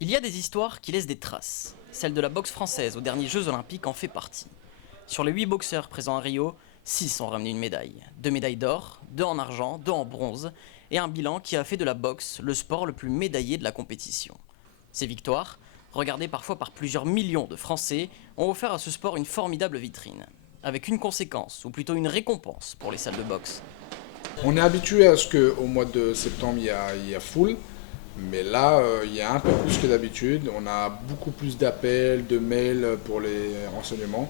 Il y a des histoires qui laissent des traces. Celle de la boxe française aux derniers Jeux Olympiques en fait partie. Sur les 8 boxeurs présents à Rio, 6 ont ramené une médaille. 2 médailles d'or, 2 en argent, 2 en bronze, et un bilan qui a fait de la boxe le sport le plus médaillé de la compétition. Ces victoires, regardées parfois par plusieurs millions de Français, ont offert à ce sport une formidable vitrine. Avec une conséquence, ou plutôt une récompense pour les salles de boxe. On est habitué à ce qu'au mois de septembre, il y a foule. Mais là, il y a un peu plus que d'habitude. On a beaucoup plus d'appels, de mails pour les renseignements,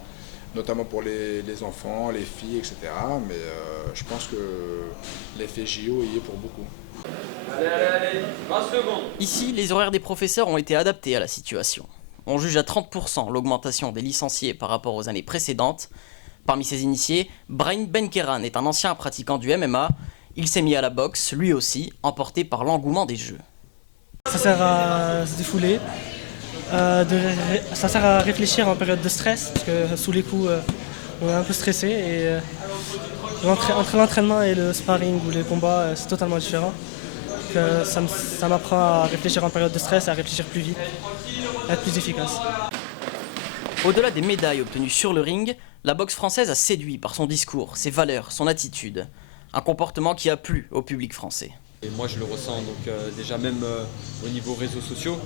notamment pour les enfants, les filles, etc. Mais je pense que l'effet JO y est pour beaucoup. Allez, 20 secondes. Ici, les horaires des professeurs ont été adaptés à la situation. On juge à 30% l'augmentation des licenciés par rapport aux années précédentes. Parmi ces initiés, Brahim Benkeran est un ancien pratiquant du MMA. Il s'est mis à la boxe, lui aussi, emporté par l'engouement des Jeux. Ça sert à se défouler, ça sert à réfléchir en période de stress, parce que sous les coups, on est un peu stressé. Et entre l'entraînement et le sparring ou les combats, c'est totalement différent. Donc, ça m'apprend à réfléchir en période de stress, à réfléchir plus vite, à être plus efficace. Au-delà des médailles obtenues sur le ring, la boxe française a séduit par son discours, ses valeurs, son attitude. Un comportement qui a plu au public français. Et moi je le ressens donc déjà même au niveau réseaux sociaux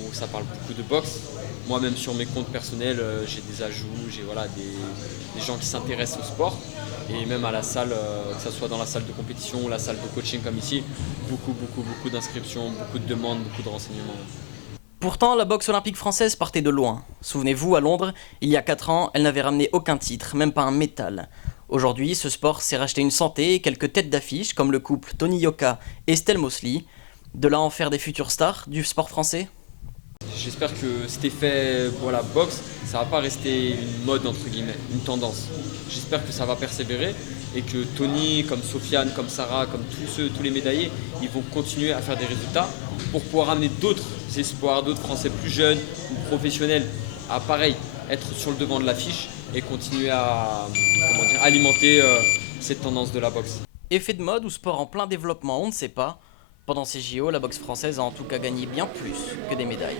où ça parle beaucoup de boxe. Moi-même sur mes comptes personnels j'ai des ajouts, j'ai des gens qui s'intéressent au sport et même à la salle, que ce soit dans la salle de compétition ou la salle de coaching comme ici, beaucoup d'inscriptions, beaucoup de demandes, beaucoup de renseignements. Pourtant, la boxe olympique française partait de loin. Souvenez-vous, à Londres, il y a 4 ans, elle n'avait ramené aucun titre, même pas un métal. Aujourd'hui, ce sport s'est racheté une santé et quelques têtes d'affiche, comme le couple Tony Yoka et Estelle Mosley. De là en faire des futures stars du sport français. J'espère que cet effet boxe, ça va pas rester une mode entre guillemets, une tendance. J'espère que ça va persévérer et que Tony, comme Sofiane, comme Sarah, comme tous les médaillés, ils vont continuer à faire des résultats pour pouvoir amener d'autres espoirs, d'autres Français plus jeunes ou professionnels à pareil, être sur le devant de l'affiche et continuer à alimenter cette tendance de la boxe. Effet de mode ou sport en plein développement, on ne sait pas. Pendant ces JO, la boxe française a en tout cas gagné bien plus que des médailles.